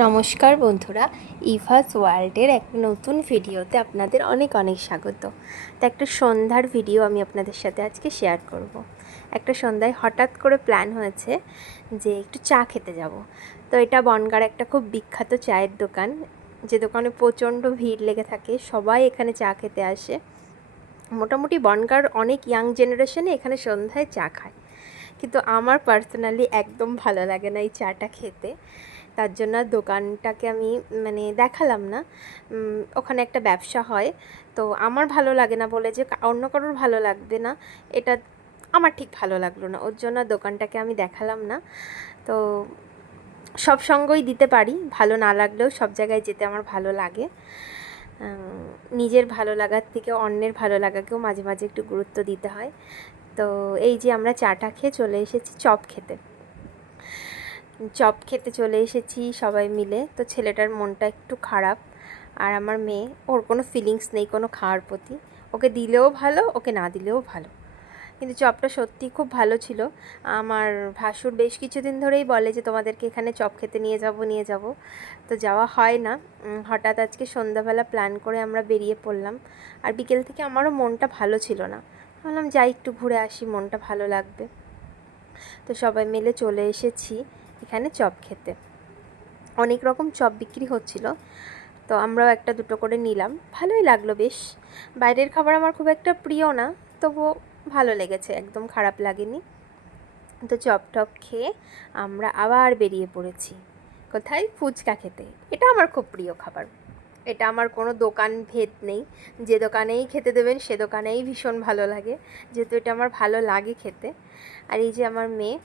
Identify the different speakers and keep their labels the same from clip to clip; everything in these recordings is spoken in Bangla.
Speaker 1: নমস্কার বন্ধুরা, ইভাস ওয়ার্ল্ডের একটা নতুন ভিডিওতে আপনাদের অনেক অনেক স্বাগত। তো একটা সন্ধ্যার ভিডিও আমি আপনাদের সাথে আজকে শেয়ার করব। একটা সন্ধ্যায় হঠাৎ করে প্ল্যান হয়েছে যে একটু চা খেতে যাব। তো এটা বনগার একটা খুব বিখ্যাত চায়ের দোকান, যে দোকানে প্রচণ্ড ভিড় লেগে থাকে, সবাই এখানে চা খেতে আসে। মোটামুটি বনগার অনেক ইয়াং জেনারেশনে এখানে সন্ধ্যায় চা খায়। কিন্তু আমার পার্সোনালি একদম ভালো লাগে না এই চাটা খেতে। তার জন্য দোকানটাকে আমি মানে দেখালাম না। ওখানে একটা ব্যবসা হয়। তো আমার ভালো লাগে না বলে যে অন্য কারোর ভালো লাগবে না, এটা আমার ঠিক ভালো লাগল না। ওর জন্য দোকানটাকে আমি দেখালাম না। তো সব সঙ্গই দিতে পারি, ভালো না লাগলেও সব জায়গায় যেতে আমার ভালো লাগে। নিজের ভালো লাগার থেকে অন্যের ভালো লাগাকেও মাঝে মাঝে একটু গুরুত্ব দিতে হয়। তো এই যে আমরা চাটা খেয়ে চলে এসেছি চপ খেতে। চপ খেতে চলে এসেছি সবাই মিলে। তো ছেলেটার মনটা একটু খারাপ আর আমার মেয়ে, ওর কোনো ফিলিংস নেই কোনো খাওয়ার প্রতি। ওকে দিলেও ভালো, ওকে না দিলেও ভালো। কিন্তু চপটা সত্যি খুব ভালো ছিল। আমার ভাসুর বেশ কিছুদিন ধরেই বলে যে, তোমাদেরকে এখানে চপ খেতে নিয়ে যাব নিয়ে যাব। তো যাওয়া হয় না। হঠাৎ আজকে সন্ধ্যাবেলা প্ল্যান করে আমরা বেরিয়ে পড়লাম। আর বিকেল থেকে আমারও মনটা ভালো ছিল না। ভাবলাম যাই, একটু ঘুরে আসি, মনটা ভালো লাগবে। তো সবাই মিলে চলে এসেছি এখানে চপ খেতে। অনেক রকম চপ বিক্রি হচ্ছিল, তো আমরাও একটা দুটো করে নিলাম। ভালোই লাগল বেশ। বাইরের খাবার আমার খুব একটা প্রিয় না, তবুও ভালো লেগেছে, একদম খারাপ লাগেনি। তো চপ টপ খেয়ে আমরা আবার বেরিয়ে পড়েছি। কোথায়? ফুচকা খেতে। এটা আমার খুব প্রিয় খাবার। এটা আমার কোনো দোকান ভেদ নেই। যে দোকানেই খেতে দেবেন, সে দোকানেই ভীষণ ভালো লাগে। যেহেতু এটা আমার ভালো লাগে খেতে। আর এই যে আমার মেয়ে,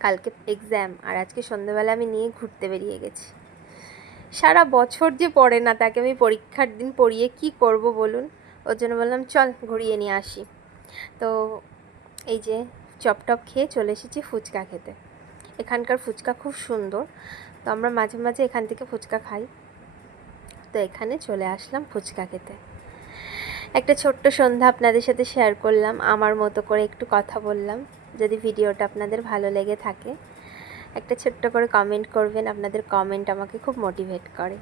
Speaker 1: কালকে এক্সাম আর আজকে সন্ধ্যেবেলা আমি নিয়ে ঘুরতে বেরিয়ে গেছি। সারা বছর যে পড়ে না, তাকে আমি পরীক্ষার দিন পড়িয়ে কি করব বলুন? ওর জন্য বললাম, চল, ঘুরিয়ে নিয়ে আসি। তো এই যে চপ টপ খেয়ে চলে এসেছি ফুচকা খেতে। এখানকার ফুচকা খুব সুন্দর। তো আমরা মাঝে মাঝে এখান থেকে ফুচকা খাই। তো এখানে চলে আসলাম ফুচকা খেতে। একটা ছোট্ট সন্ধ্যা আপনাদের সাথে শেয়ার করলাম, আমার মতো করে একটু কথা বললাম, যদি ভিডিওটা আপনাদের ভালো লেগে থাকে। একটা ছোট্ট করে কমেন্ট করবেন, আপনাদের কমেন্ট আমাকে খুব মোটিভেট করে।